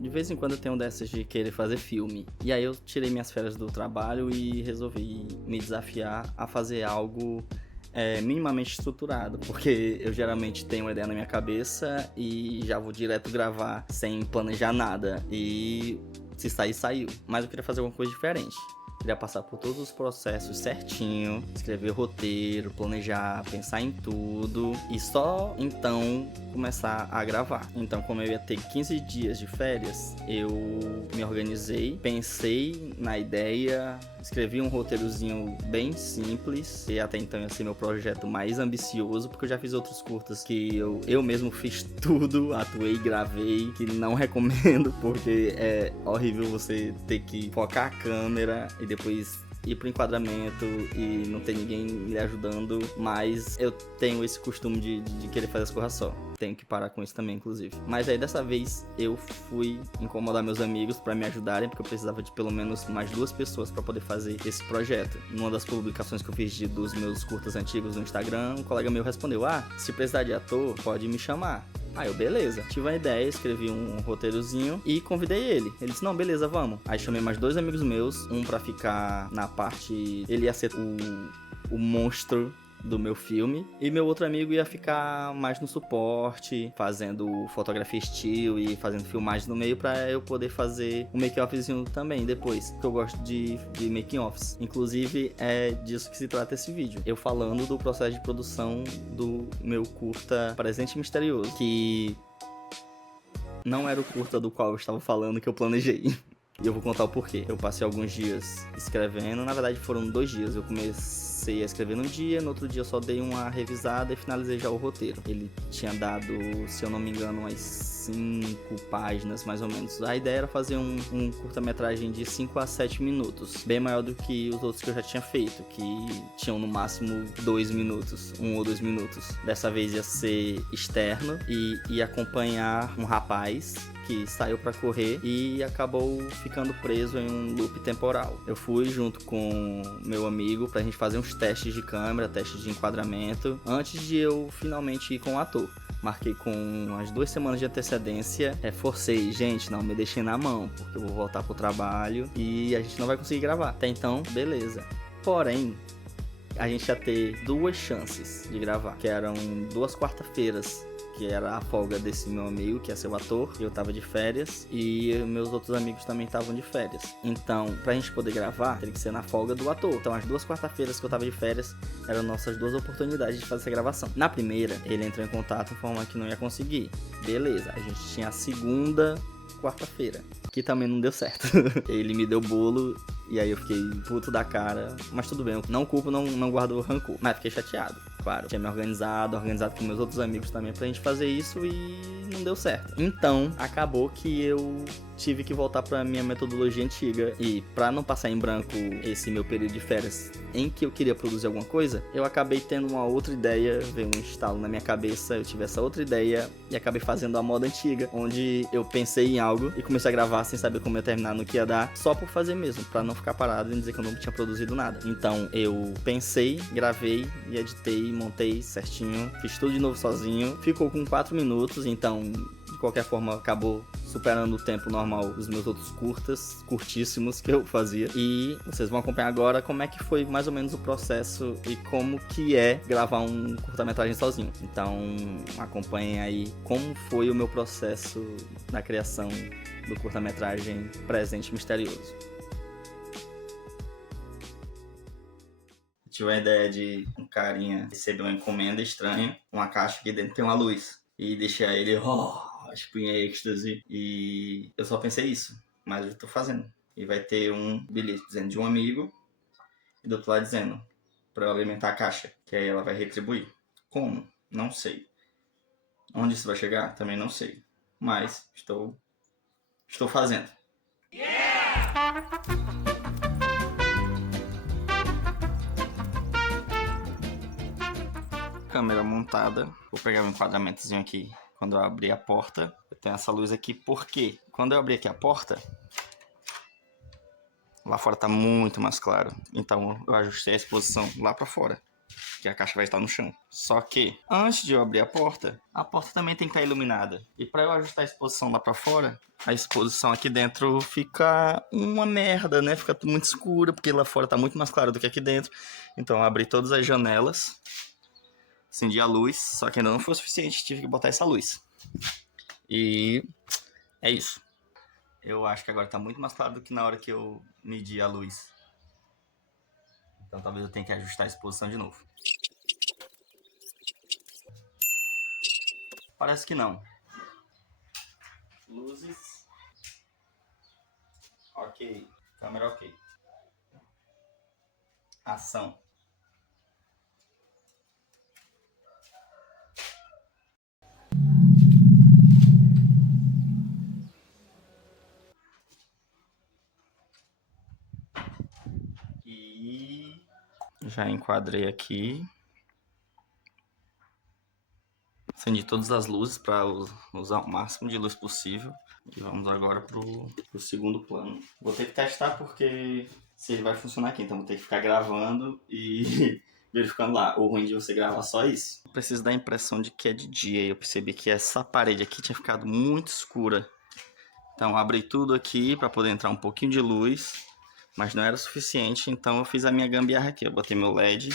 De vez em quando eu tenho dessas de querer fazer filme. E aí eu tirei minhas férias do trabalho e resolvi me desafiar a fazer algo minimamente estruturado, porque eu geralmente tenho uma ideia na minha cabeça e já vou direto gravar sem planejar nada. E se sair, saiu. Mas eu queria fazer alguma coisa diferente. Queria passar por todos os processos certinho, escrever roteiro, planejar, pensar em tudo e só então começar a gravar. Então, como eu ia ter 15 dias de férias, eu me organizei, pensei na ideia, escrevi um roteirozinho bem simples, e até então ia ser meu projeto mais ambicioso, porque eu já fiz outros curtas que eu mesmo fiz tudo, atuei, gravei, que não recomendo, porque é horrível você ter que focar a câmera e depois ir pro enquadramento e não ter ninguém me ajudando, mas eu tenho esse costume de querer fazer as coisas só. Tenho que parar com isso também, inclusive. Mas aí dessa vez eu fui incomodar meus amigos pra me ajudarem, porque eu precisava de pelo menos mais 2 pessoas pra poder fazer esse projeto. Numa das publicações que eu fiz dos meus curtas antigos no Instagram, um colega meu respondeu: se precisar de ator, pode me chamar. Aí eu, beleza. Tive uma ideia, escrevi um roteirozinho e convidei ele. Ele disse, não, beleza, vamos. Aí chamei mais 2 amigos meus, um pra ficar na parte... Ele ia ser o monstro do meu filme, e meu outro amigo ia ficar mais no suporte, fazendo fotografia estilo e fazendo filmagens no meio, pra eu poder fazer um make-offzinho também depois, que eu gosto de making-offs. Inclusive é disso que se trata esse vídeo, eu falando do processo de produção do meu curta Presente Misterioso, que não era o curta do qual eu estava falando que eu planejei. E eu vou contar o porquê. Eu passei alguns dias escrevendo, na verdade foram 2 dias. Eu comecei a escrever num dia, no outro dia eu só dei uma revisada e finalizei já o roteiro. Ele tinha dado, se eu não me engano, umas 5 páginas mais ou menos. A ideia era fazer um curta-metragem de 5 a 7 minutos, bem maior do que os outros que eu já tinha feito, que tinham no máximo 2 minutos, 1 ou 2 minutos. Dessa vez ia ser externo e ia acompanhar um rapaz que saiu pra correr e acabou ficando preso em um loop temporal. Eu fui junto com meu amigo pra gente fazer uns testes de câmera, testes de enquadramento, antes de eu finalmente ir com o ator. Marquei com umas 2 semanas de antecedência, forcei, gente, não me deixem na mão, porque eu vou voltar pro trabalho e a gente não vai conseguir gravar. Até então, beleza. Porém, a gente ia ter 2 chances de gravar, que eram 2 quarta-feiras, que era a folga desse meu amigo, que é seu ator, eu tava de férias, e meus outros amigos também estavam de férias. Então, pra gente poder gravar, teria que ser na folga do ator. Então, as 2 quarta-feiras que eu tava de férias eram nossas 2 oportunidades de fazer essa gravação. Na primeira, ele entrou em contato, informou que não ia conseguir. Beleza, a gente tinha a segunda quarta-feira, que também não deu certo. Ele me deu bolo e aí eu fiquei puto da cara, mas tudo bem, eu não culpo, não guardo rancor, mas fiquei chateado, claro. Tinha me organizado com meus outros amigos também pra gente fazer isso e não deu certo. Então, acabou que eu tive que voltar pra minha metodologia antiga e pra não passar em branco esse meu período de férias em que eu queria produzir alguma coisa, eu acabei tendo uma outra ideia, veio um estalo na minha cabeça, eu tive essa outra ideia e acabei fazendo a moda antiga, onde eu pensei em algo e comecei a gravar sem saber como ia terminar, no que ia dar, só por fazer mesmo, pra não ficar parado e dizer que eu não tinha produzido nada. Então eu pensei, gravei e editei, montei certinho, fiz tudo de novo sozinho, ficou com 4 minutos, então de qualquer forma acabou superando o tempo normal dos meus outros curtíssimos que eu fazia. E vocês vão acompanhar agora como é que foi mais ou menos o processo e como que é gravar um curta-metragem sozinho. Então acompanhem aí como foi o meu processo na criação do curta-metragem Presente Misterioso. Tive a ideia de um carinha receber uma encomenda estranha, uma caixa que dentro tem uma luz, e deixar ele tipo em êxtase, e eu só pensei isso, mas eu tô fazendo. E vai ter um bilhete dizendo de um amigo e do outro lado dizendo pra eu alimentar a caixa, que aí ela vai retribuir. Como? Não sei. Onde isso vai chegar? Também não sei. Mas estou fazendo. Câmera montada. Vou pegar um enquadramentozinho aqui. Quando eu abrir a porta, eu tenho essa luz aqui, porque quando eu abrir aqui a porta, lá fora tá muito mais claro. Então eu ajustei a exposição lá pra fora. que a caixa vai estar no chão. Só que, antes de eu abrir a porta também tem que estar iluminada. E para eu ajustar a exposição lá para fora, a exposição aqui dentro fica uma merda, né? Fica muito escura, porque lá fora tá muito mais claro do que aqui dentro. Então eu abri todas as janelas, acendi a luz, só que ainda não foi o suficiente, tive que botar essa luz. E é isso. Eu acho que agora tá muito mais claro do que na hora que eu medi a luz. Então talvez eu tenha que ajustar a exposição de novo. Parece que não. Luzes. Ok. Câmera ok. Ação. E já enquadrei aqui. Acendi todas as luzes para usar o máximo de luz possível. E vamos agora pro segundo plano. Vou ter que testar porque se ele vai funcionar aqui, então vou ter que ficar gravando e verificando lá. O ruim de você gravar só isso. Eu preciso dar a impressão de que é de dia. E eu percebi que essa parede aqui tinha ficado muito escura. Então abri tudo aqui para poder entrar um pouquinho de luz, mas não era o suficiente, então eu fiz a minha gambiarra aqui. Eu botei meu LED,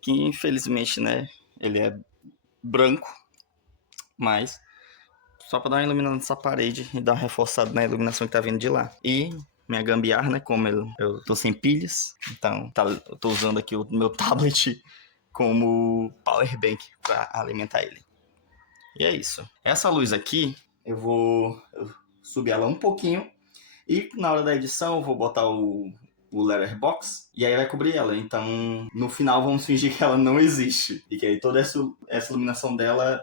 que infelizmente, né, ele é branco, mas só para dar uma iluminação nessa parede e dar uma reforçada na iluminação que tá vindo de lá. E minha gambiarra, né, como eu tô sem pilhas, então eu tô usando aqui o meu tablet como power bank para alimentar ele. E é isso. Essa luz aqui, eu vou subir ela um pouquinho e na hora da edição eu vou botar o letterbox e aí vai cobrir ela. Então no final vamos fingir que ela não existe e que aí toda essa iluminação dela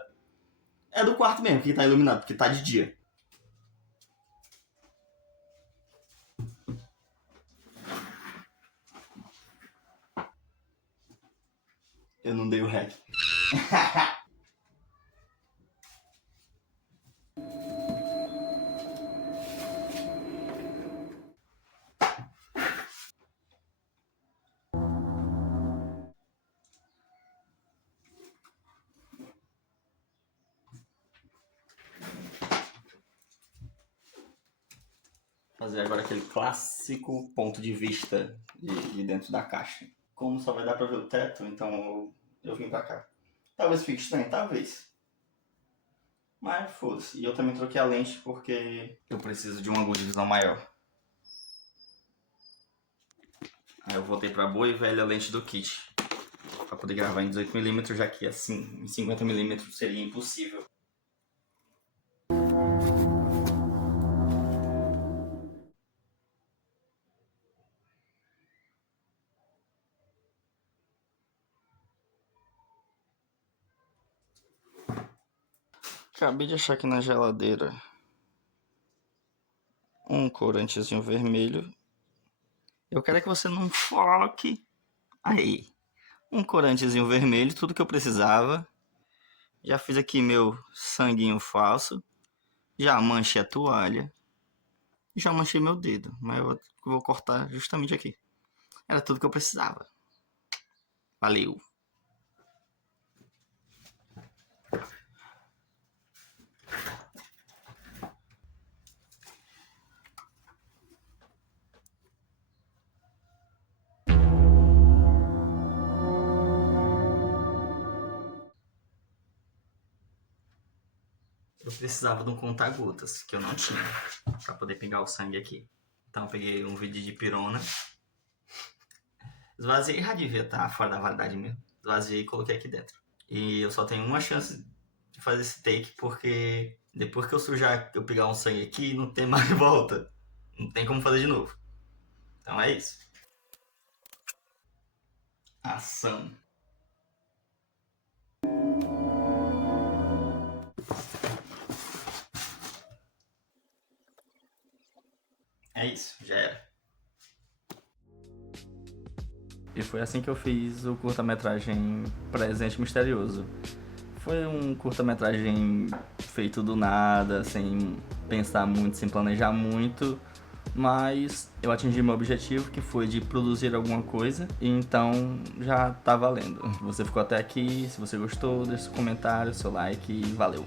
é do quarto mesmo que tá iluminado, porque tá de dia. Eu não dei o REC. Fazer agora aquele clássico ponto de vista de dentro da caixa. Como só vai dar pra ver o teto, então eu vim pra cá. Talvez fique estranho, talvez. Mas foda-se. E eu também troquei a lente porque eu preciso de um ângulo de visão maior. Aí eu voltei pra boa e velha lente do kit. Pra poder gravar em 18mm, já que assim, em 50mm seria impossível. Acabei de achar aqui na geladeira um corantezinho vermelho. Eu quero que você não foque. Aí, um corantezinho vermelho, tudo que eu precisava. Já fiz aqui meu sanguinho falso. Já manchei a toalha. Já manchei meu dedo, mas eu vou cortar justamente aqui. Era tudo que eu precisava. Valeu! Eu precisava de um conta-gotas, que eu não tinha, pra poder pegar o sangue aqui. Então eu peguei um vídeo de pirona. Esvaziei, já devia estar fora da validade mesmo. Esvaziei e coloquei aqui dentro. E eu só tenho uma chance de fazer esse take, porque depois que eu sujar, eu pegar um sangue aqui, não tem mais volta. Não tem como fazer de novo. Então é isso. Ação. É isso, já era. E foi assim que eu fiz o curta-metragem Presente Misterioso. Foi um curta-metragem feito do nada, sem pensar muito, sem planejar muito, mas eu atingi meu objetivo, que foi de produzir alguma coisa, e então já tá valendo. Se você ficou até aqui, se você gostou, deixa seu comentário, seu like e valeu!